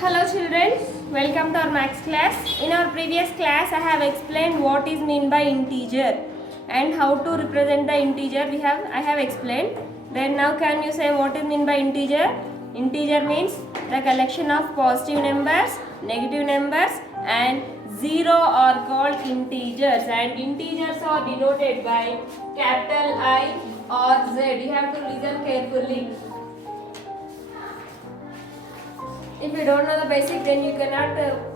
Hello children, welcome to our maths class. In our previous class I have explained what is mean by integer and how to represent the integer. I have explained. Then now can you say what is mean by integer? Integer means the collection of positive numbers, negative numbers and zero are called integers, and integers are denoted by capital I or Z. You have to listen carefully. If you don't know the basic, then you cannot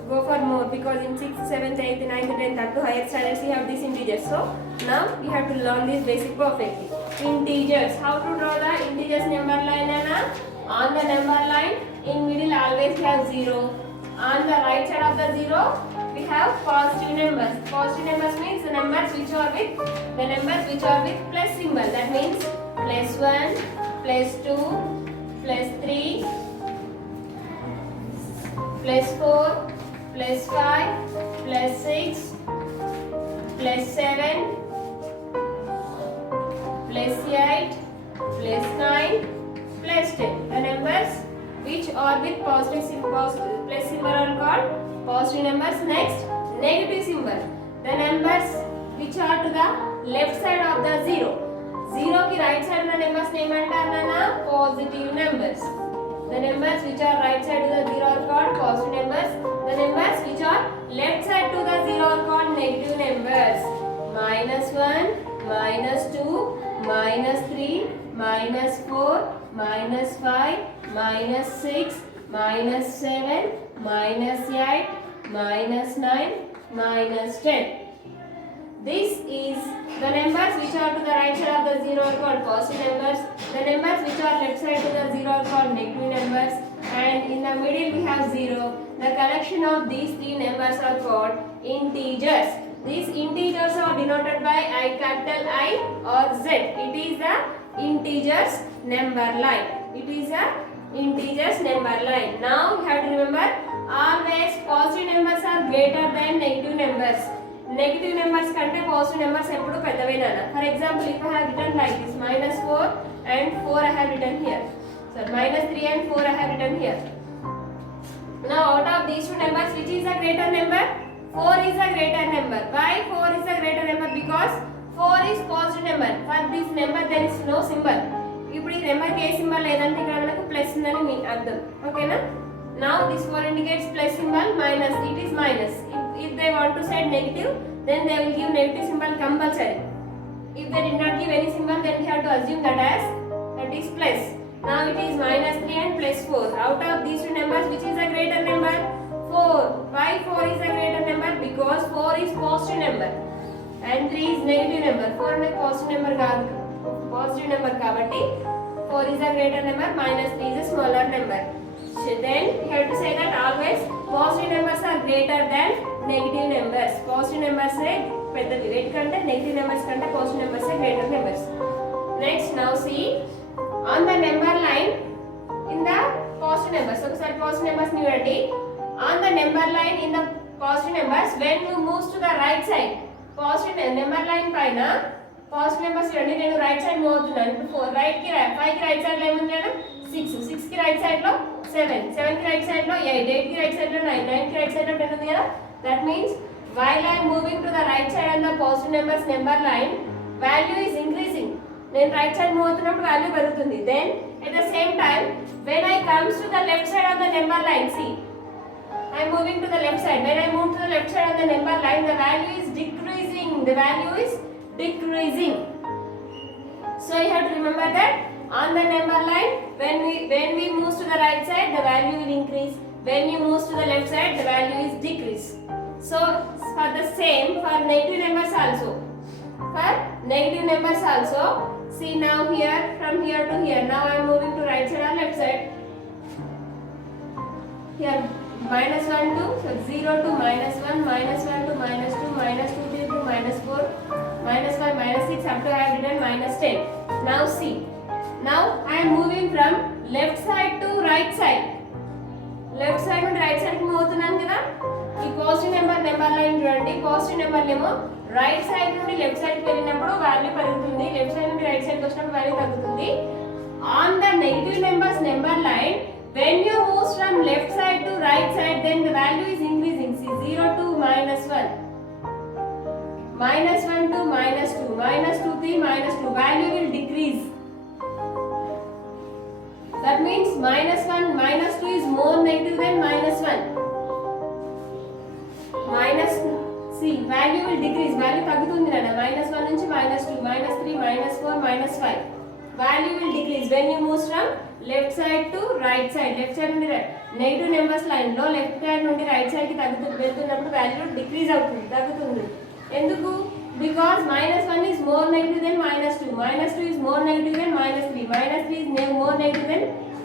go for more, because in 6th, 7th, 8th, 9th, 10th, up to higher standards you have these integers. So now you have to learn this basic perfectly. Integers. How to draw the integers number line, Anna? On the number line, in middle always have 0. On the right side of the 0, we have positive numbers. Positive numbers means the numbers which are with plus symbol. That means plus 1, plus 2, plus 3, plus 4, plus 5, plus 6, plus 7, plus 8, plus 9, plus 10. The numbers which are with plus symbol are called positive numbers. Next, negative symbol. The numbers which are to the left side of the 0. 0 ki right side the numbers name antarana positive numbers. The numbers which are right side to the 0 are called positive numbers. The numbers which are left side to the 0 are called negative numbers. Minus 1, minus 2, minus 3, minus 4, minus 5, minus 6, minus 7, minus 8, minus 9, minus 10. This is the numbers which are to the right side of the 0 are called positive numbers. The numbers which are left side to the 0 are called negative numbers. And in the middle we have 0. The collection of these three numbers are called integers. These integers are denoted by capital I or Z. It is the integers number line. It is the integers number line. Now you have to remember, always positive numbers are greater than negative numbers. Negative numbers కంటే positive numbers ఎప్పుడు పెద్దవేనా. For example, if I have written like this, minus 4 and 4 I have written here. So minus 3 and 4 I have written here. Now out of these two numbers, which is a greater number? 4 is a greater number. Why 4 is a greater number? Because 4 is positive number. For this number there is no symbol. ఇప్పుడు ఈ number కి ఏ symbol లేదంటే ఇక్కడ మనకు plus ఉందని మీ అర్థం. ఓకేనా? Now this 4 indicates plus symbol, minus, it is minus. If they want to set negative, then they will give negative symbol compulsory. If they did not give any symbol, then we have to assume that is plus. Now it is minus 3 and plus 4. Out of these two numbers, which is a greater number? 4. Why 4 is a greater number? Because 4 is positive number and 3 is negative number. 4 is positive number కాదు, positive number కాబట్టి 4 is a greater number, minus 3 is a smaller number. So then you have to say that always positive numbers are greater than negative numbers. Positive numbers are పెద్దది, weight కంటే negative numbers కంటే positive numbers are greater numbers. Next, now see on the number line in the positive numbers. ఒకసారి positive numbers ని చూడండి. On the number line in the positive numbers, when you move to the right side, positive number line పైన positive numbers చూడండి, నేను right side move అవుతున్నాను. ఇప్పుడు 4 right కి 5 కి రైట్ సైడ్ లో ఏముంది మేడం? 6 కి రైట్ సైడ్ లో 7 కి రైట్ సైడ్ లో 8 కి రైట్ సైడ్ లో 9 కి రైట్ సైడ్ లో 10 ఉంది కదా. That means while I am moving to the right side on the positive numbers number line, value is increasing. నేను రైట్ సైడ్ మూవ్ అవుతున్నప్పుడు వాల్యూ పెరుగుతుంది. Then at the same time, when I comes to the left side of the number line, see, I am moving to the left side. When I move to the left side of the number line, the value is decreasing. The value is decreasing. So you have to remember that on the number line, when we move to the right side, the value will increase. When you move to the left side, the value is decrease. So for the same for negative numbers also. For negative numbers also, see now here, from here to here. Now I am moving to right side or left side. Here minus 1 to, so 0 to minus 1, minus 1 to minus 2, minus 2 to minus 4, minus 5, minus 6, up to I have written minus 10. Now see, now I am moving from left side to right side. Left side నుండి right side కి move అవుతున్నాను కదా. ఈ positive number line చూడండి. Positive number ఏమో right side నుండి left side కి వెళ్ళినప్పుడు వాల్యూ పెరుగుతుంది, లెఫ్ట్ సైడ్ నుండి రైట్ సైడ్ కి వచ్చినప్పుడు వాల్యూ తగ్గుతుంది. On the negative numbers number line, when you move from left side to right value is increasing. See, 0 to minus 1. Minus 1 to minus 2. Minus 2, 3, minus 2. Value will decrease. That means minus 1, minus 2 is more negative than minus 1. Minus, see, value will decrease. Value tagutundi nana. Minus 1 nunchi minus 2, minus 3, minus 4, minus 5. Value will decrease when you move from left side to right side. Left side nundi right. Negative numbers line lo left side nundi right side ki వెళ్తున్నప్పుడు value decrease అవుతుంది, తగ్గుతుంది. ఎందుకు? Because minus 1 is more negative than minus 2. Minus 2 is more negative than minus 3. Minus 3 is more negative than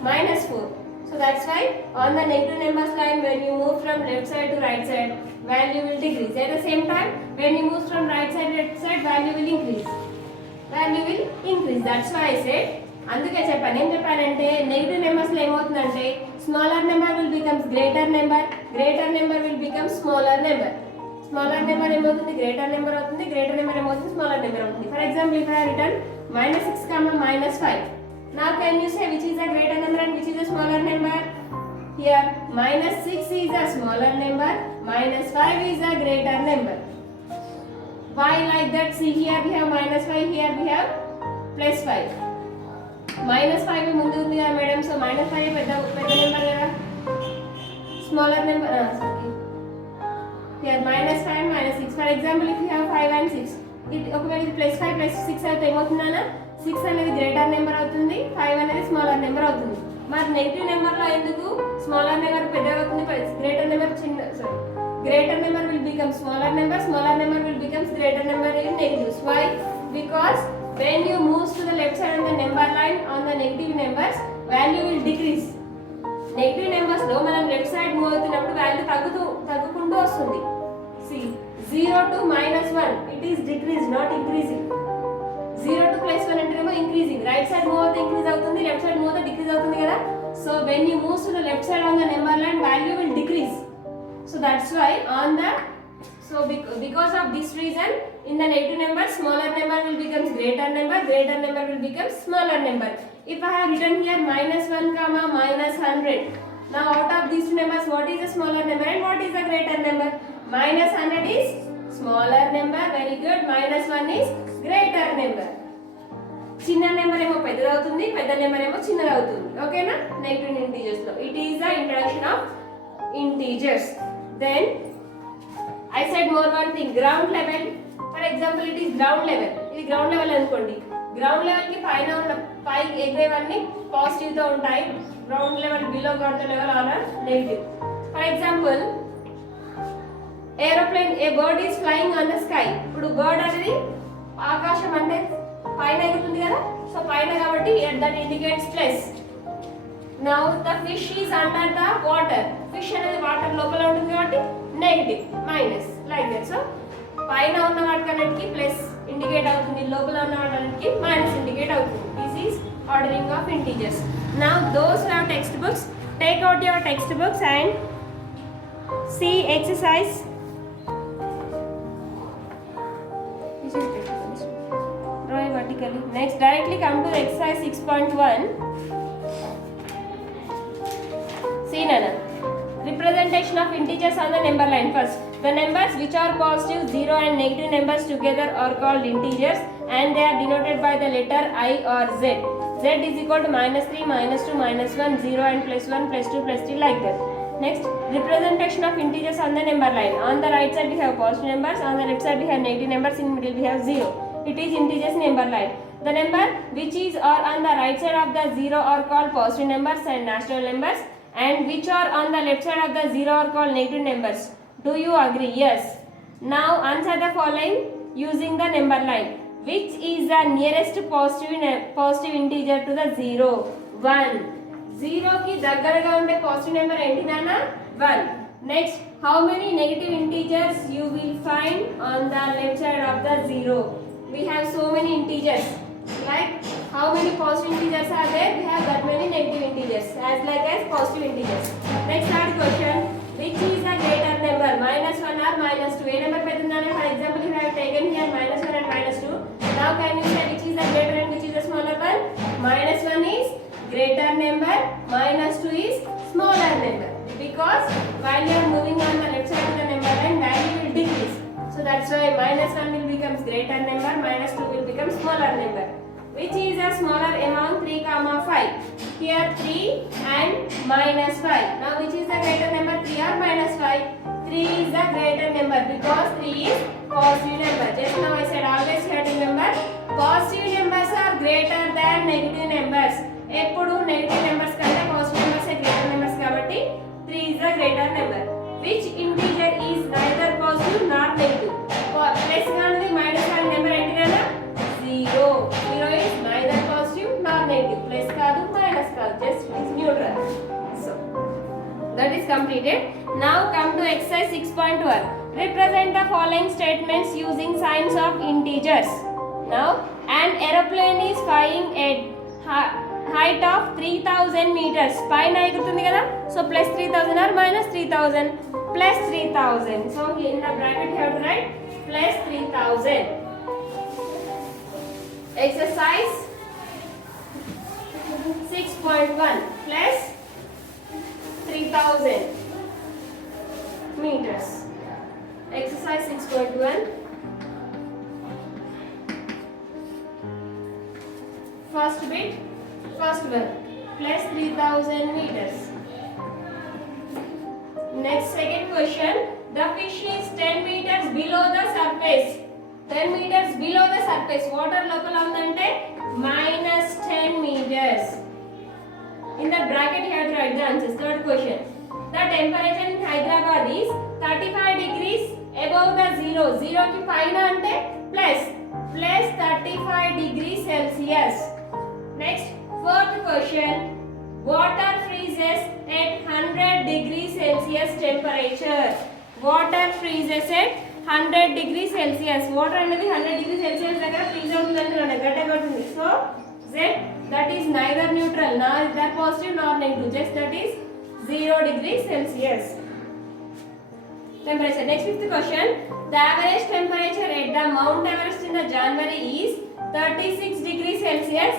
minus 4. So that's why on the negative numbers line, when you move from left side to right side, value will decrease. At the same time, when you move from right side to left side, value will increase. Value will increase. That's why I said, అందుకే చెప్పాను. ఏం చెప్పానంటే negative numbers లో ఏమవుతుందంటే smaller number will becomes greater number, greater number will become smaller number. Smaller number ఏమవుతుంది? Greater number అవుతుంది. Greater number ఏమవుతుంది? Smaller number అవుతుంది. For example, if I have written -6, -5. Now can you say which is a greater number and which is a smaller number? Here -6 is a smaller number, -5 is a greater number. Why like that? See, here we have -5, here we have +5. -5 ముందు ఉంది కదా madam, so -5 పెద్ద number కదా, smaller number. Here -5, -6. For example, if you have 5 and 6, ఒకవేళ ఇది +5 +6 అయితే ఏమవుతుందన్నా 6 అనేది greater number అవుతుంది, 5 అనేది స్మాలర్ నెంబర్ అవుతుంది. మరి నెగిటివ్ నెంబర్ లో ఎందుకు స్మాలర్ నెంబర్ పెద్దగా అవుతుంది, greater number greater number will become smaller number, smaller number will becomes greater number in negatives. Why? Because when you move to the left side of the number line on the negative numbers, value will decrease. Negative numbers లో మనం left side move అవుతున్నప్పుడు value తగ్గుకుంటూ వస్తుంది. See, 0 to -1, it is decrease, not increasing. 0 to +1 అంటేనేమో increasing. Right side move అవుతే increase అవుతుంది, left side move అవుతే decrease అవుతుంది కదా. So when you move to the left side on the number line, value will decrease. So that's why on the, so because of this reason, in the negative number, smaller number will become greater number, greater number will become smaller number. If I have written here -1, -100, now out of these two numbers, what is the smaller number and what is the greater number? -100 is smaller number, very good. -1 is greater number. చిన్న number ఏమో పెద్దది అవుతుంది, పెద్ద number ఏమో చిన్నది అవుతుంది. ఓకేనా? Negative integers లో it is the introduction of integers. Then I said more one thing, ground level. For example, it is ground level. ఇది గ్రౌండ్ లెవెల్ అనుకోండి. గ్రౌండ్ లెవెల్ కి పైన ఉన్న ఎగరేవన్నీ పాజిటివ్ తో ఉంటాయి. Ground level below ground level or negative. For example, aeroplane, A bird is flying on the sky. ఇప్పుడు bird అనేది ఆకాశం అంటే పైన ఎగురుతుంది కదా, సో పైన కాబట్టి that indicates plus. Now the fish is under the water. Fish అనేది వాటర్ లోపల ఉంటుంది కాబట్టి negative, minus, like that. So పైన ఉన్న వాటికన్నిటికి ప్లస్ ఇండికేట్ అవుతుంది, లోపల ఉన్న వాటికి మైనస్ ఇండికేట్ అవుతుంది. This is ordering of integers. Now those who have text books, take out your text books and see exercise. Draw vertically. Next, directly come to exercise 6.1. See Nana, representation of integers on the number line. First, the numbers which are positive, 0 and negative numbers together are called integers and they are denoted by the letter I or Z. Z is equal to -3, -2, -1, 0 and +1, +2, +3, like that. Next, representation of integers on the number line. On the right side we have positive numbers, on the left side we have negative numbers, in middle we have 0. It is integers number line. The number which is or on the right side of the 0 are called positive numbers and natural numbers, and which are on the left side of the 0 are called negative numbers. Do you agree? Yes. Now answer the following using the number line. Which is the nearest positive integer to the 0? 1. 0 కి దగ్గరగా ఉండే positive number ఏంటి నాన్న? 1. Next, how many negative integers you will find on the left side of the 0? We have so many integers. Like how many positive integers are there? We have that many negative integers as like as positive integers. Next, third question, which is the greater number, -1 or -2? A number పెద్దదాన్ని? For example, if I have taken here -1 and -2, now can you say which is the greater and which is the smaller one? -1 is greater number, -2 is smaller number, because while you are moving That's why -1 will become greater number, -2 will become smaller number. Which is a smaller among 3, 5? Here 3 and -5. Now which is the greater number, 3 or -5? 3 is the greater number because 3 is positive number. Just now I said always you have to remember positive numbers are greater than negative numbers. ఎప్పుడు negative numbers కంటే positive numbers greater numbers కాబట్టి 3 is the greater number. Which integer is neither positive nor negative? Plus గాని minus గాని number ఏంటి కదా 0. 0 is neither positive nor negative. Plus కాదు minus కాదు, just it is neutral. So that is completed. Now come to exercise 6.1. Represent the following statements using signs of integers. Now an aeroplane is flying at height of 3000 meters. పైన ఎగురుతుంది కదా, so plus 3000 or minus 3000? Plus 3000. So in the bracket you have to write plus 3000. Exercise 6.1 plus 3000 meters. Exercise 6.1. First bit, first one, plus 3000 meters. Next, second question. The fish is 10 meters below the surface. 10 meters below the surface. Water local undante minus 10 meters. In the bracket you have to write the answers. Third question. The temperature in Hyderabad is 35 degrees above the zero. Zero ki paina ante plus 35 degrees Celsius. Next, fourth question. Water freezes at 100 degrees Celsius temperature. Water freezes at 100 degrees Celsius. Water అనేది 100 degrees Celsius దగ్గర freeze అవుతుందంటే గడ్డగడుతుంది. So Z, that is neither neutral, neither positive nor negative. Just that is 0 degrees Celsius. Temperature. Next, fifth question. The average temperature at the Mount Everest in the January is 36 degrees Celsius.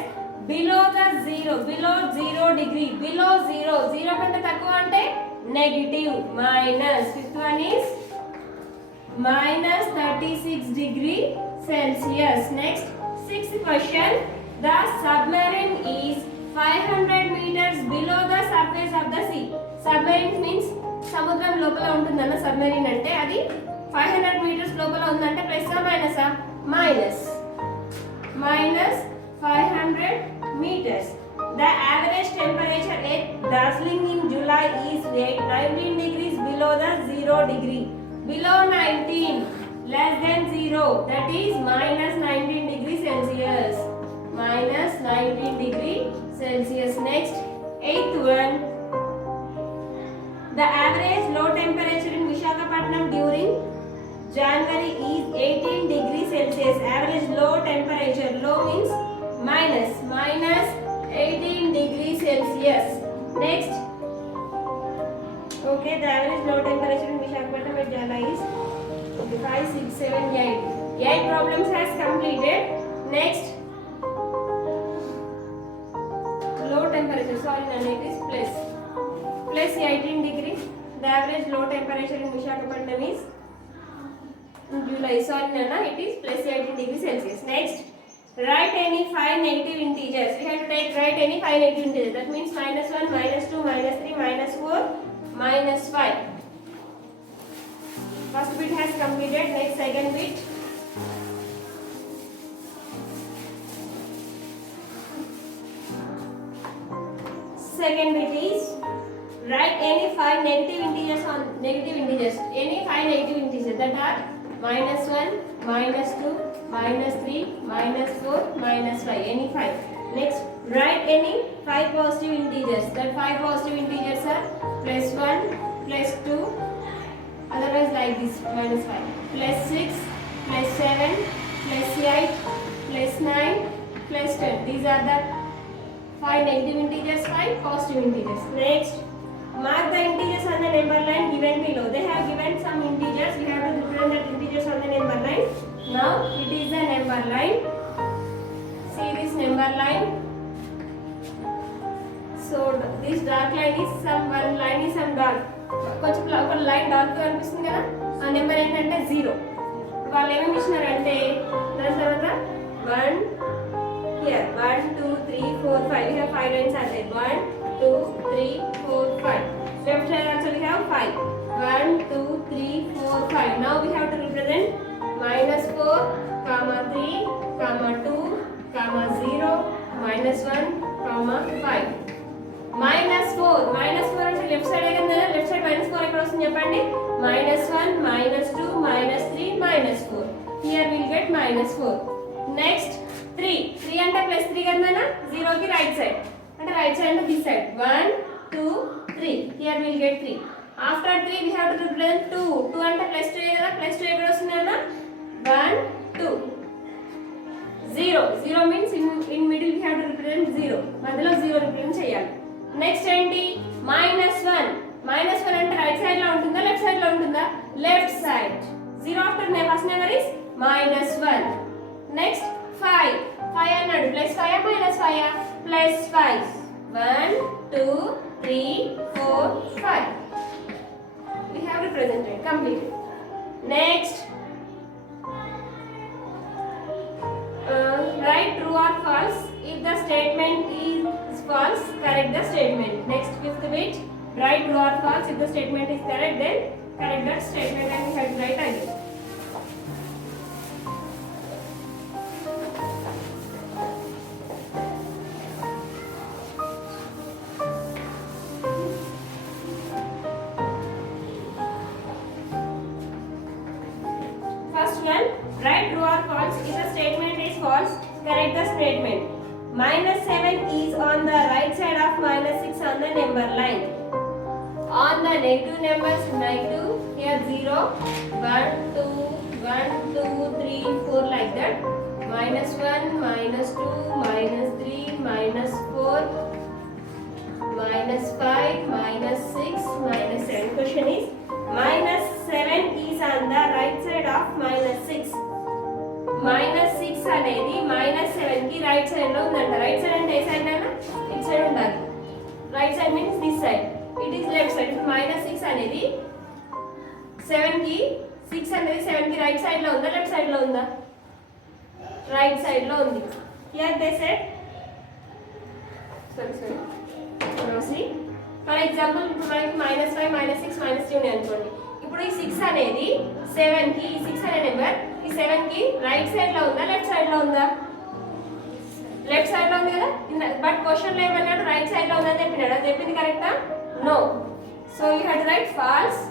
Below the zero, below 0 degree, below 0, 0 కంటే తక్కువ అంటే negative, minus. Fifth one is minus 36 degree Celsius. Next, sixth question. The submarine is 500 meters below the surface of the sea. Submarine means సముద్రం లోపల ఉంటుందన్న submarine అంటే అది 500 meters లోపల ఉందంటే ప్లస్ ఆ మైనస్ ఆ minus 500 meters. The average temperature at Darjeeling in July is 19 degrees below the 0 degree. Below 19, less than 0, that is minus 19 degrees Celsius. Minus 19 degree Celsius. Next, eighth one. The average low temperature in Visakhapatnam during January is 18 degrees Celsius. Average low temperature. Low means minus 18 degrees Celsius. Next, okay, the average low temperature in Visakhapatnam at January is 5, 6, 7, 8. 8 problems has completed. Next, low temperature. Sorry, none. It is plus 18 degrees. The average low temperature in Visakhapatnam is July. Sorry, Nana. It is plus 18 degrees Celsius. Next, write any 5 negative integers. We have to write any 5 negative integers. That means minus 1, minus 2, minus 3, minus 4, minus 5. First bit has completed. Next, second bit. Second bit is write any 5 negative integers. Any 5 negative integers that are minus 1, minus 2, minus 3, minus 4, minus 5. Any 5. Next, write any 5 positive integers. That 5 positive integers are plus 1, plus 2, otherwise like this, minus 5, plus 6, plus 7, plus 8, plus 9, plus 10. These are the 5 negative integers, 5 positive integers. Next, mark the integers on the number line given below. They have given some integers. We have to represent that integers on the number line. Now it is the number line. See this number line. So this dark line is some one line is some dark. కొంచెం ఒక line dark గా అనిపిస్తుంది కదా, ఆ number ఏంటంటే 0. వాళ్ళు ఏమేమి ఇచ్చినారంటే దాని తర్వాత 1 here 1 2 3 4 5 we have 5 lines are there 1 2 3 4 5 left side also we have 5 1 2 3 4 5 now we have to represent -4 comma 3 comma 2 comma 0 -1 comma 5 -4 అంటే లెఫ్ట్ సైడ్ కదా లెఫ్ట్ సైడ్ -4 ఎక్కడ వస్తుంది చెప్పండి -1 -2 -3 -4 here we will get -4 next 3 అంటే +3 కదా 0 కి రైట్ సైడ్ అంటే right side అంటే this side 1 2 3 here we will get 3 after 3 we have to represent 2 అంటే +2 కదా +2 ఎక్కడ వస్తుంది అన్న 1 2 0 means in middle we have to represent 0 మధ్యలో 0 రిప్రజెంట్ చేయాలి నెక్స్ట్ ఏంటి -1 అంటే రైట్ సైడ్ లో ఉంటుందా లెఫ్ట్ సైడ్ లో ఉంటుందా left side 0 after first number is -1 next 5 అన్నాడు +5 -5 +5 1 2 3 4 5 we have represented complete next write true or false if the statement is false correct the statement next fifth bit write true or false if the statement is correct then correct that statement and we have to write again first one write true or false if the statement is false correct the statement -7 is on the right side of -6 on the number line on the negative numbers negative here 0 1 2 1 2 3 4 like that -1 -2 -3 -4 -5 -6 -7 question is -7 is on the right side of -6 -6 అనేది -7 కి right side లో ఉందంట right side అంటే ఏ side అయినా it side ఉండాలి right side means this side it is left side -6 అనేది 7 కి 6 అనేది 7 కి రైట్ సైడ్ లో ఉందా లెఫ్ట్ సైడ్ లో ఉందా రైట్ సైడ్ లో ఉంది here they said sorry for example ఇప్పుడు మనకి -5 -6 -3 ఉన్నాయి అనుకోండి ఇప్పుడు ఈ 6 అనేది 7 కి ఈ 6 అనే నెంబర్ ఈ 7 కి రైట్ సైడ్ లో ఉందా లెఫ్ట్ సైడ్ లో ఉందా లెఫ్ట్ సైడ్ లో ఉంది కదా బట్ క్వశ్చన్ లో ఏమన్నాడు రైట్ సైడ్ లో ఉందని చెప్పినాడు అది చెప్పింది కరెక్టా no so you have to write false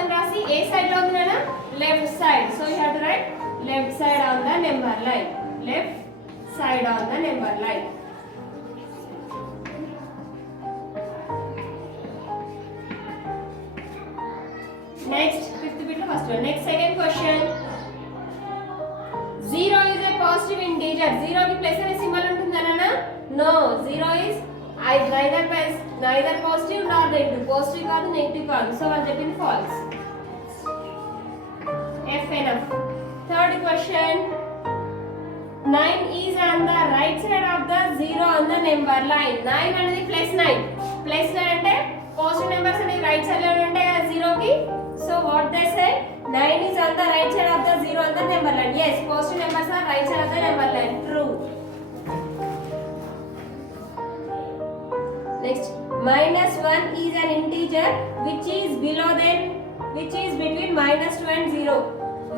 అని రాసి ఏ సైడ్ లో ఉంది కదా left side so you have to write left side on the number line left side on the number line next fifth bit lo first one next second question 0 is a positive integer 0 ki plus ane symbol untundana no 0 is neither positive nor negative positive kaadu negative kaadu so వాళ్ళు చెప్పింది false f enough third question 9 is on the right side of the 0 on the number line 9 అనేది +9 అంటే positive numbers అనేది right side లో ఉంటాయి 0 కి so what they said 9 is on the right side of the 0 on the number line yes positive numbers are right side of the number line true next -1 is an integer which is between -2 and 0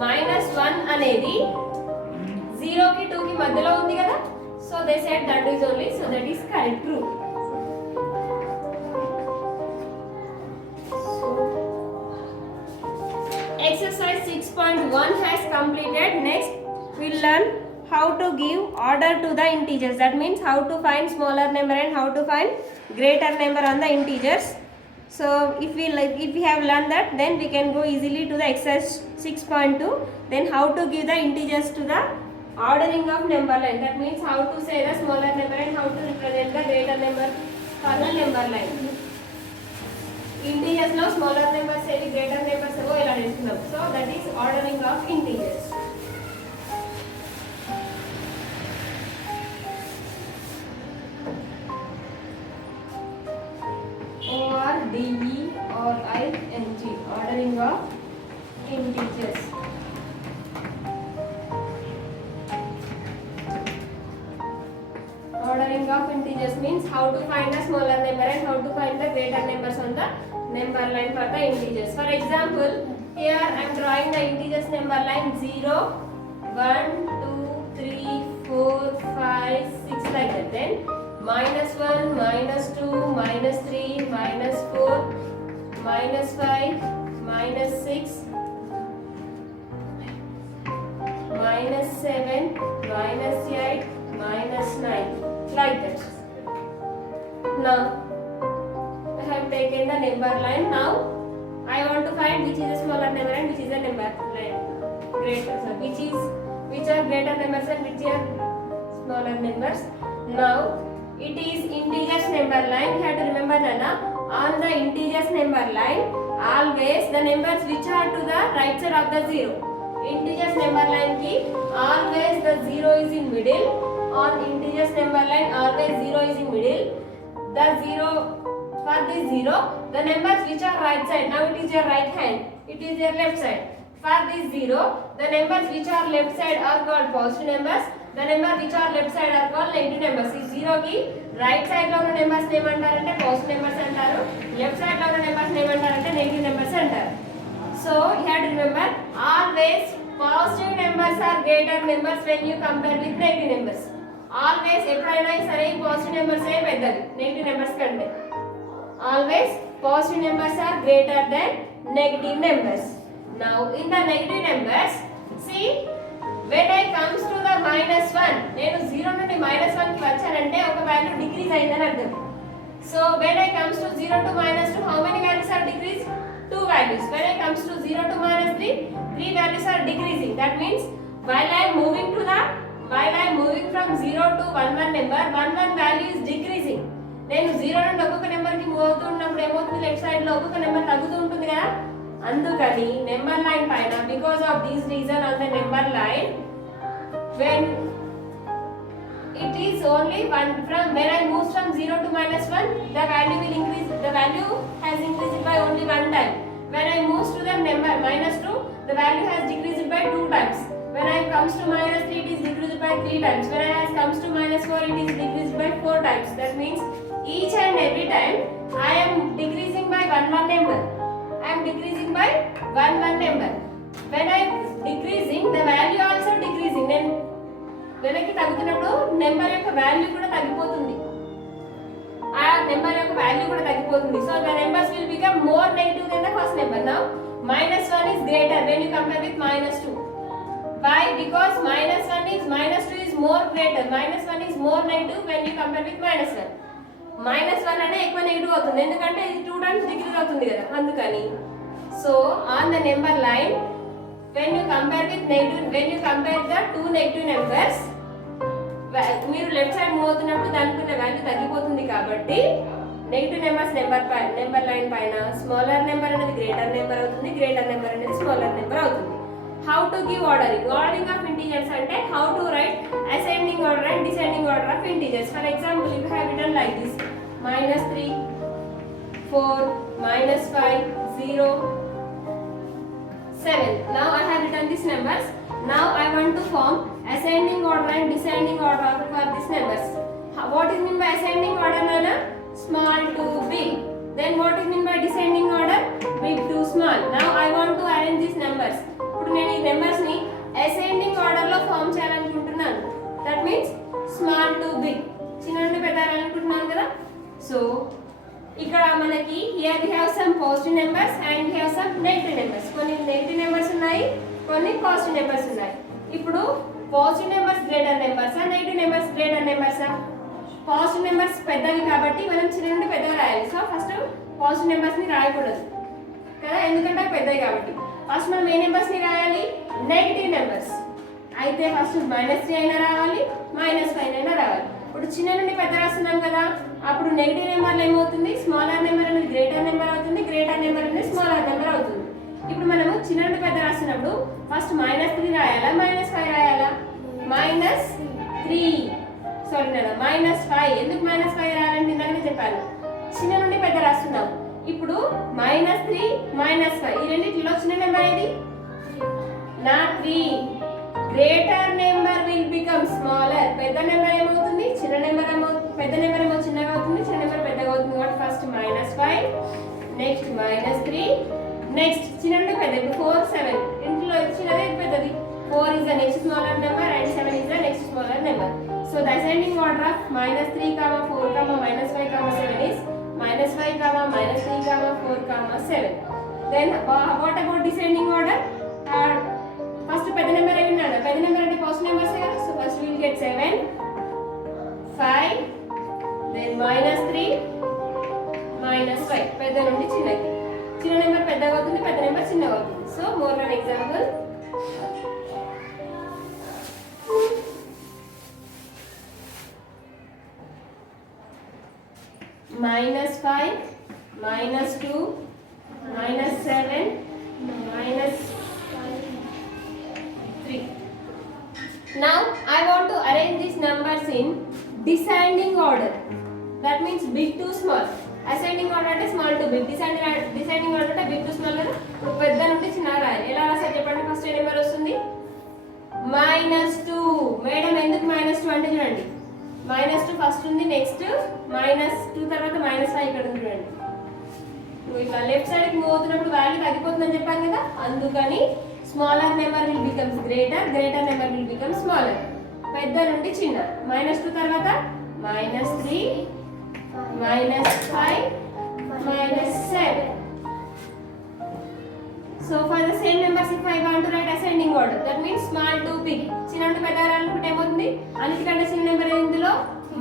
-1 అనేది 0 కి 2 కి మధ్యలో ఉంది కదా so they said that is only so that is correct true exercise 6.1 has completed next we'll learn how to give order to the integers that means how to find smaller number and how to find greater number on the integers so if we have learned that then we can go easily to the exercise 6.2 then how to give the integers to the ordering of number line that means how to say the smaller number and how to represent the greater number for the number line integers లో smaller numbers ఏవి greater numbers ఏవో ఇలా నేర్చుకున్నాం so that is ordering of integers ORDERING ordering of integers. Ordering of integers means how to find the smaller number and how to find the greater numbers on the number line for the integers. For example, here I am drawing the integers number line 0, 1, 2, 3, 4, 5, 6 like that. Then -1, -2, -3, -4, -5, -6, -7, -8, -9 like that. Now I have taken the number line. Now I want to find which is a smaller number and which is a number line greater, so which are greater numbers and which are smaller numbers. Now it is integers number line. You have to remember Nana, on the integers number line always the numbers which are to the right side of the zero. Integers number line ki always the zero is in middle. On integers number line always zero is in middle. The zero, for this zero, the numbers which are right side, now it is your right hand, it is your left side. For this zero, the numbers which are left side are called positive numbers. The numbers which are left side are called negative numbers. ఈ zero ki right side లో ఉన్న numbers ఏమంటారంటే positive numbers అంటారు, left side లో ఉన్న numbers ఏమంటారంటే negative numbers అంటారు. So you have to remember always positive numbers are greater numbers when you compare with negative numbers. Always ఎప్పుడైనా సరే పాజిటివ్ నెంబర్స్ ఏ పెద్దవి నెగటివ్ నెంబర్స్ కంటే. Always positive numbers are greater than negative numbers. Now in the negative numbers, see when I comes to the -1, నేను 0 నుండి -1 కి వచ్చానంటే ఒక value decrease అయిందని అర్థం. So when I comes to 0 to -2, how many values are decreased? 2 values. When I comes to 0 to -3, 3 values are decreasing. That means while I am moving from 0 to 1 number, 1 value is decreasing. నేను 0 నుండి ఒక్కొక్క number కి move అవుతున్నప్పుడు ఏమవుతుంది, left side లో ఒక్కొక్క number తగ్గుతూ ఉంటుంది కదా. అందుకని నెంబర్ లైన్ పైన because of this reason on the number line when it is only one from when I move from 0 to -1, the value will increase, the value has increased by only one time. When I move to the number -2, the value has decreased by 2 times. When I comes to -3, it is decreased by 3 times. When I comes to -4, it is decreased by 4 times. That means each and every time I am decreasing by one number. I am decreasing by one number. When I decreasing, the value also decreasing. Then వెనక్కి తగ్గుతున్నప్పుడు number యొక్క value కూడా తగ్గిపోతుంది, ఆ number యొక్క value కూడా తగ్గిపోతుంది. So the numbers will become more negative than the first number. Now -1 is greater when you compare with -2. Why? Because -2 is more greater. -1 is more negative when you compare with -1. -1 అంటే ఎక్కువ negative అవుతుంది ఎందుకంటే ఇది 2 times decrease అవుతుంది కదా, అందుకని. So on the number line when you compare the two negative numbers, మీరు left side move అవుతున్నప్పుడు దానికి ఉన్న వాల్యూ తగ్గిపోతుంది. కాబట్టి నెగటివ్ నెంబర్స్ నెంబర్ లైన్ పైన స్మాలర్ నెంబర్ అనేది గ్రేటర్ నెంబర్ అవుతుంది, గ్రేటర్ నెంబర్ అనేది స్మాలర్ నెంబర్ అవుతుంది. How to give ordering of integers అంటే how to write ascending order and descending order of integers. For example you have written like this -3, 4, -5, 0, 7. Now I have written these numbers. Now I want to form ascending order and descending order for these numbers. What is mean by ascending order, Nana? Small to big. Then what is mean by descending order? Big to small. Now I want to arrange these numbers. ఇప్పుడు నేను ఈ numbers ని ascending order లో form చేయాలనుకుంటున్నాను. That means small to big. చిన్న నుండి పెద్ద అనుకుంటున్నాను కదా. So ఇక్కడ మనకి here we have some positive numbers and we have some negative numbers. కొన్ని negative numbers ఉన్నాయి, కొన్ని positive numbers ఉన్నాయి. ఇప్పుడు positive numbers greater numbers ఆ, negative numbers greater numbers ఆ? Positive numbers పెద్దవి కాబట్టి మనం చిన్న నుండి పెద్దగా రాయాలి. సో ఫస్ట్ positive numbers ని రాయకూడదు కదా, ఎందుకంటే పెద్దవి కాబట్టి. ఫస్ట్ మనం ఏ numbers ని రాయాలి? Negative numbers. అయితే ఫస్ట్ -3 అయినా రావాలి, -5 అయినా రావాలి. ఇప్పుడు చిన్న నుండి పెద్ద రాస్తున్నాం కదా, అప్పుడు నెగటివ్ నెంబర్లు ఏమవుతుంది, స్మాలర్ నెంబర్ అనేది గ్రేటర్ నెంబర్ అవుతుంది, గ్రేటర్ నెంబర్ అనేది స్మాలర్ నెంబర్ అవుతుంది. ఇప్పుడు మనము చిన్న నుండి పెద్ద రాస్తున్నప్పుడు ఫస్ట్ -3 రాయాలా, -5 రాయాలా? -3 సారీ నేను -5. ఎందుకు -5 రాయాలంటే ఇందాకనే చెప్పాను, చిన్న నుండి పెద్ద రాస్తున్నాం. ఇప్పుడు -3, -5 ఈ రెండిట్లో చిన్న నెంబర్ ఏది? నా 3 greater number will become smaller. పెద్ద నెంబర్ ఏమవుతుంది, చిన్న నెంబర్ ఏమవుతుంది, పెద్ద నెంబర్ ఏమో చిన్నగా అవుతుంది, చిన్న నెంబర్ పెద్దగా అవుతుంది. కాబట్టి ఫస్ట్ -5, నెక్స్ట్ -3, నెక్స్ట్ చిన్న నుండి పెద్ద. ఇప్పుడు 4, 7 ఇంట్లో చిన్నది పెద్దది. 4 is the next smaller number and 7 is the next smaller number. So the ascending order of -3, -4, -5, -7 is -5, -3, -4, -7. Then what about descending order? First పెద్ద నెంబర్ ఏమి ఉన్నాడు, పెద్ద నెంబర్ అంటే ఫస్ట్ నెంబర్స్ కదా. So first will get 7, 5, then -3, -5. పెద్ద నుండి చిన్నకి. చిన్న number పెద్దగా అవుతుంది, పెద్ద నెంబర్ చిన్నగా అవుతుంది. So more one example. -5, -2, -7, -3. Now I want to arrange these numbers in descending order. That means big to small. Ascending order అంటే small to big. Descending order అంటే big to small కదా. ఇప్పుడు పెద్ద నుండి చిన్న రాయాలి. ఎలా రాసారు చెప్పండి. ఫస్ట్ ఏ నెంబర్ వస్తుంది, -2. మేడం ఎందుకు -2 అంటే చూడండి, -2 ఫస్ట్ ఉంది, నెక్స్ట్ -2 తర్వాత -5 ఇక్కడ ఉంది చూడండి. ఇట్లా లెఫ్ట్ సైడ్ కి మూవ్ అవుతున్నప్పుడు వాల్యూ తగ్గిపోతుందని చెప్పాను కదా, అందుకని smaller number will becomes greater, greater number will become smaller. పెద్ద నుండి చిన్న. -2 తర్వాత -3, -5, -7. So for the same numbers, if I want to write ascending order, that means small to big. చిన్న నుండి పెద్ద రాయాలనుకుంటే ఏమవుతుంది, అన్నిటికంటే చిన్న నెంబర్ ఇందులో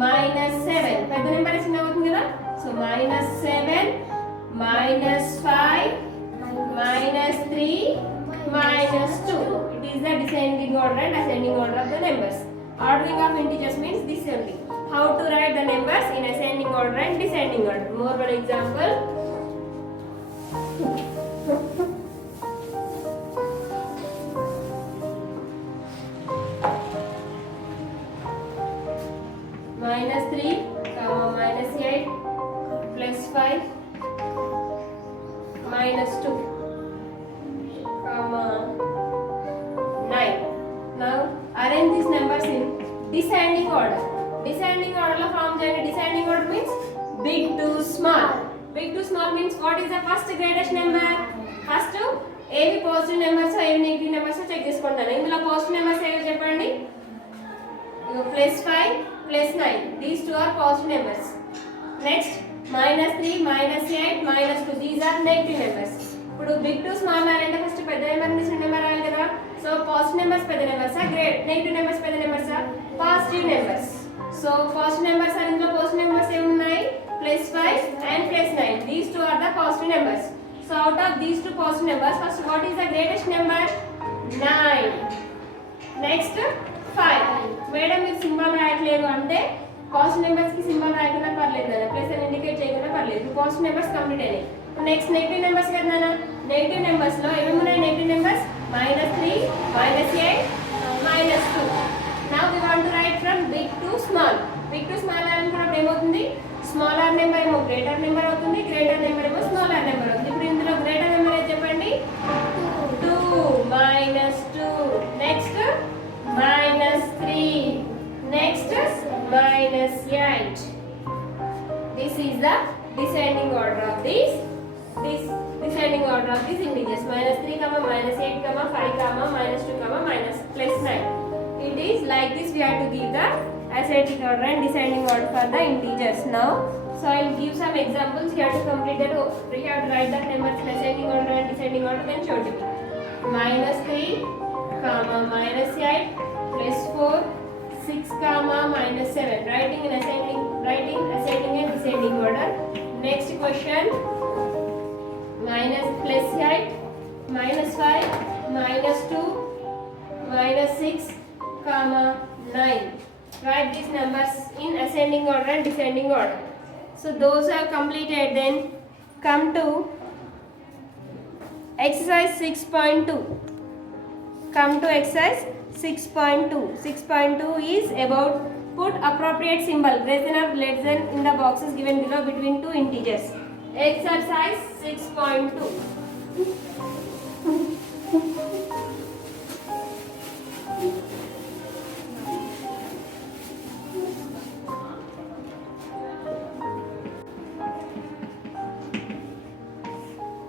-7. పెద్ద నెంబర్ చిన్న అవుతుంది కదా. So -7, -5, -3, -2. It is the descending order and ascending order of the numbers. Ordering of integers means this only. How to write the numbers in ascending order and descending order. More one example. -3, -8, +5, -2, -9. Now arrange these numbers in descending order. Descending order lo form cheyandi. Descending order means big to small. Big to small means what is the first greatest number? First ఏవి positive numbers, ఏవి negative numbers check చేసుకుంటాను. ఇందులో positive numbers ఏవి చెప్పండి. +5, +9. These two are positive numbers. Next -3, -8, -2. These are negative numbers. ఇప్పుడు big to small అంటే first పెద్ద number నుంచి చిన్న నెంబర్ రాయాలి కదా. సో పాజిటివ్ నెంబర్స్ పెద్ద నెంబర్సా, నెగిటివ్ నెంబర్స్ పెద్ద నెంబర్సా? Positive numbers. So positive numbers అని ఇందులో పాజిటివ్ నెంబర్స్ ఏమున్నాయి, +5 and +9. These two are the positive numbers. So out of these two positive numbers, first what is the greatest number? 9. Next 5. Madam మీరు symbol రాయట్లేదు అంటే positive numbers కి symbol రాయకుండా పర్లేదు కదా, plus అని ఇండికేట్ చేయకుండా పర్లేదు. పాజిటివ్ నెంబర్స్ కంప్లీట్ అయినాయి. నెక్స్ట్ నెగిటివ్ నెంబర్స్ కదా నాన్న. నెగిటివ్ నెంబర్స్ లో ఏమేమి ఉన్నాయి negative numbers? -3, -8, -2. Now we want to write from big to small. Big to small అనుకున్నప్పుడు ఏమవుతుంది, స్మాలర్ నెంబర్ ఏమో గ్రేటర్ నెంబర్ అవుతుంది, గ్రేటర్ నెంబర్ ఏమో స్మాలర్ నెంబర్ అవుతుంది. ఇప్పుడు ఇందులో గ్రేటర్ నెంబర్ ఏది చెప్పండి? 2, -2. Next -3. Next -8. This is the descending order of this descending order of these integers. -3, -8, -5, -2, +9. It is like this. We have to give the ascending order and descending order for the integers now. So I will give some examples. You have to complete that. You have to write the numbers in ascending order and descending order, then show it. -3, -8, +4, 6, -7. Writing in ascending and descending order. Next question. -+8, -5, -2, -6, -9. Write these numbers in ascending order and descending order. So those are completed. Then come to exercise 6.2. Come to exercise 6.2. 6.2 is about put appropriate symbol greater than or less than in the boxes given below between two integers. Exercise 6.2.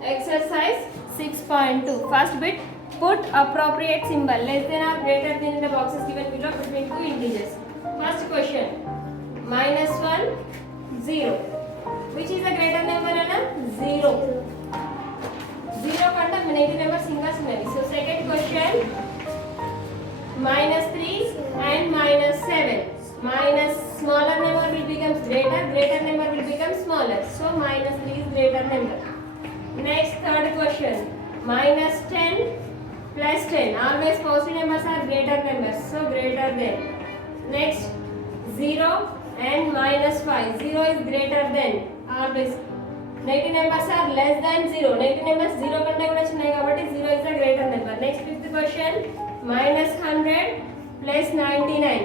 Exercise 6.2. First bit, put appropriate symbol less than or greater than in the boxes given below between two integers. First question, -1, 0. Which is the greater number, Anna? 0. 0 కంటే negative numbers ఇంకా చిన్నవి. So second question, -3 and -7. Minus smaller number will become greater, greater number will become smaller. So -3 is greater number. Next, third question, -10 plus 10. Always positive numbers are greater numbers, so greater than. Next, 0 and -5. 0 is greater than. Always negative numbers are less than 0. Negative numbers 0 కంటే కూడా చిన్నవి కాబట్టి 0 is the greater number. Next, fifth question, -100 plus 99.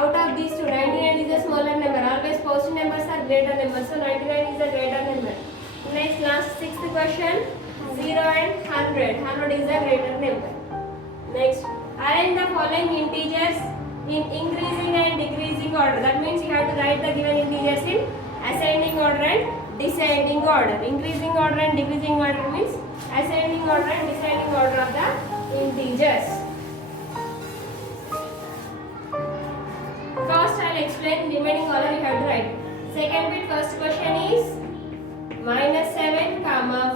Out of these two, 99 is a smaller number. Always positive numbers are greater numbers, so 99 is a greater number. Next, last sixth question, 0 and 100. 100 is a greater number. Next, arrange the following integers in increasing and decreasing order. That means you have to write the given integers in ascending order and descending order. Increasing order and decreasing order means ascending order and descending order of the integers. First, I will explain remaining order you have to write. Second bit, first question is -7,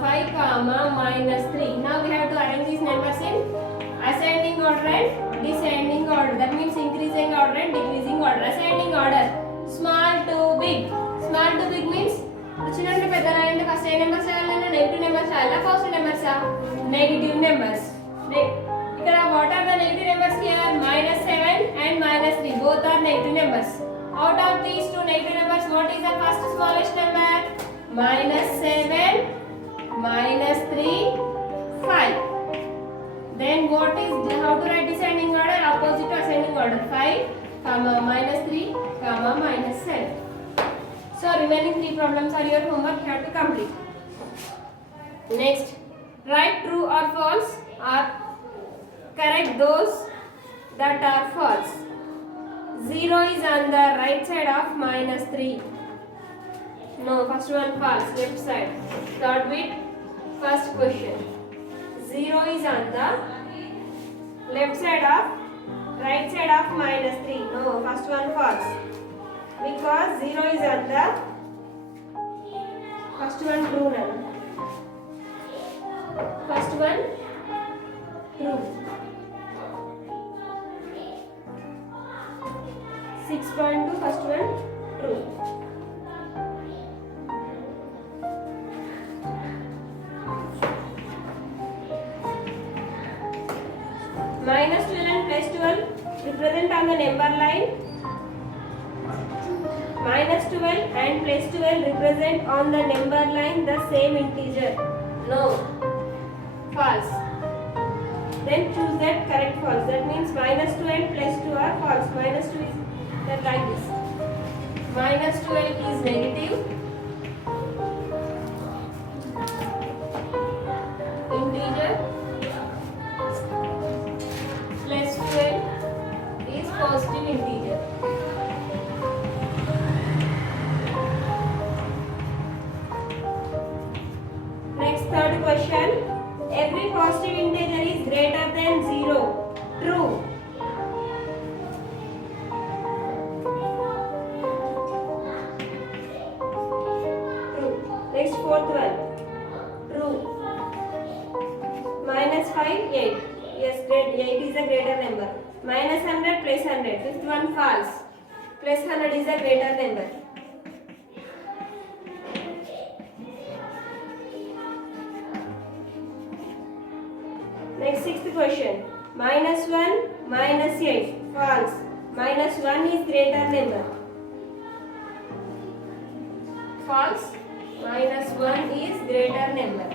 5, -3. Now we have to arrange these numbers in ascending order and descending order. That means increasing order and decreasing order. Ascending order, small to big. Small to big means చిన్న నుండి పెద్ద రాయండి. First ఏ numbers రాయాలన్నా negative numbers రాయాలా positive నెంబర్సా? Negative numbers. ఇక్కడ what are the negative numbers here? -7 and -3. Both are negative numbers. Out of these two negative numbers, what is the first smallest number? -7, -3, 5. Then what is how to write descending order? Opposite to ascending order. 5, -3, -7. So remaining three problems are your homework. You have to complete. Next, write true or false or correct those that are false. 0 is on the right side of -3. No, first one false, left side. Third bit, first question. 0 is on the left side of right side of -3. No, first one false. Because 0 is on the first one true. First one true. 6.2 first one true. -12 and +12 represent on the number line. -12 and +12 represent on the number line the same integer. No, false. Then choose that correct false. That means -2 and +2 are false. -2 is that like this. -12 is negative integer. +12 is positive integer. Next, third question. Every positive integer is greater than 0. True. True. Next, fourth one. True. -5, 8. Yes, great. 8 is a greater number. -100 +100. Fifth one false. +100 is a greater number. Next, sixth question. -1, -8. False. -1 is greater number. False. -1 is greater number.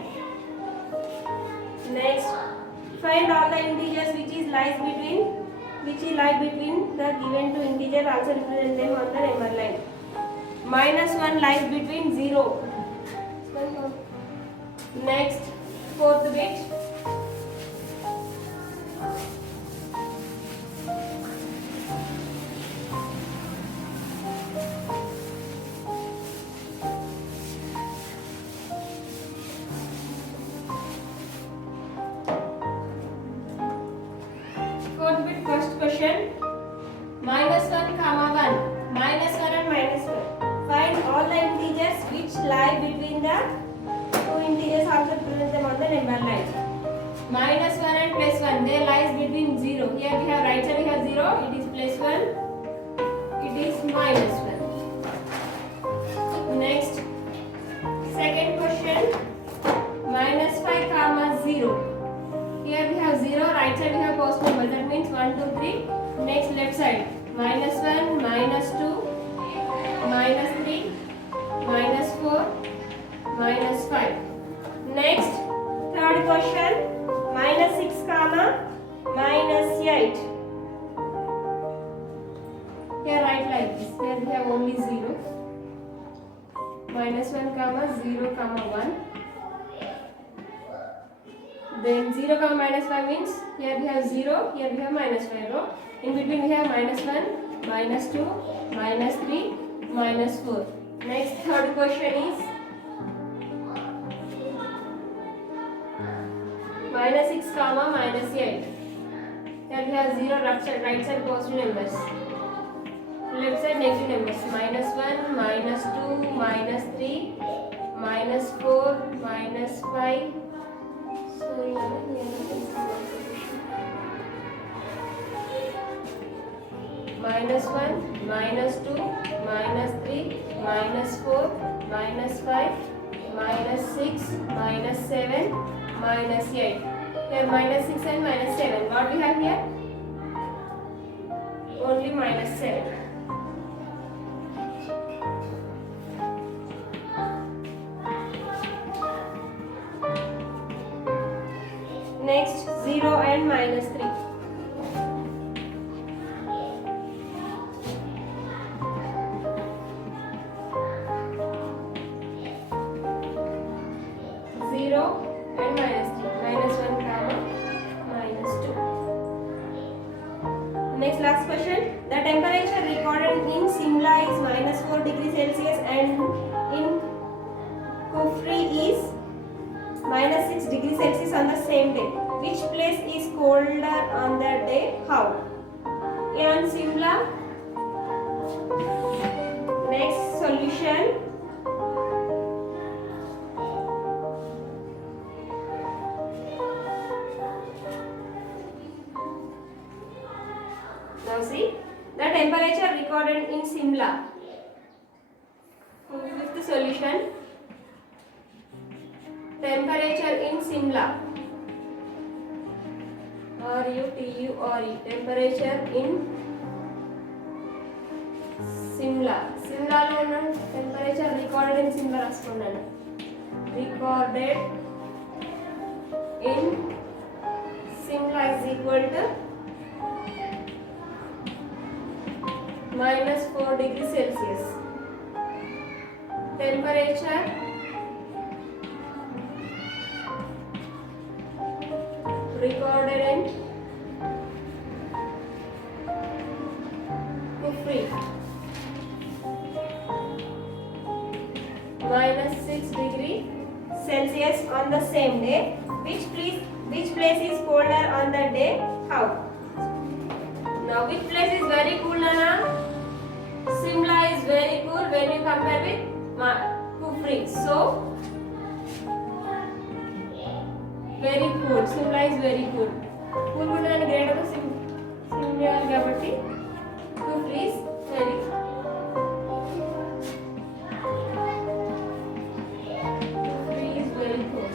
Next, find all the integers which lie between the given two integer. Also represent them on the number line. -1 lies between 0. Next, fourth bit. also represent them on the number line. Minus 1 and plus 1, they lies between 0. Here we have right side we have 0, it is plus 1, it is minus 1. Next, second question, minus 5 comma 0. Here we have 0, right side we have positive number, that means 1, 2, 3. Next, left side, minus 1, minus 2, minus 3, minus 4, minus 5. Next, third question, minus 6 comma minus 8. Here write like this. Here we have only 0. Minus 1 comma 0 comma 1. Then 0 comma minus 5 means here we have 0, here we have minus 5 row. In between we have minus 1, minus 2, minus 3, minus 4. Next, third question is minus 6 comma minus 8. Here we have 0, right side positive numbers, left side negative numbers, minus 1, minus 2, minus 3, minus 4, minus 5. Sorry, minus 1, minus 2, minus 3, minus 4, minus 5, minus 6, minus 7, minus 8. Here minus 6 and minus 7. What we have here? Only minus 7. Next, 0 and minus 3. 0 and minus 3, minus 1 comma minus 2. Next, last question. The temperature recorded in Simla is minus 4 degrees Celsius and in Kufri is minus 6 degrees Celsius on the same day. Which place is colder on that day? How? In Simla. Next, solution. Now see, the temperature recorded in Simla. Fifth solution. Temperature in Simla. R-U-T-U-R-E. Temperature in Simla. Simla lo unna temperature recorded in Simla raskunnanu. Recorded in Simla is equal to minus 4 degrees Celsius. Temperature recorded in Kufri, minus 6 degrees Celsius on the same day. Which place is colder on that day? How? Now which place is very cool, Nana? Simla is very cool when you compare with Kufri. So very cool. Simla is very cool. Cool good and great of Simla kabatti Kufri is very cool. Kufri is very cool.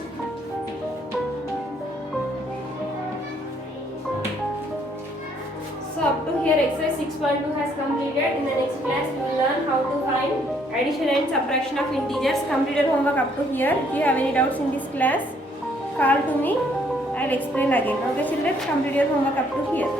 So up to here exercise 6.2 has completed. In the next class we will learn how to find addition and subtraction of integers. Completed homework up to here. If you have any doubts in this class, call to me. I will explain again. Okay children, complete your homework up to here.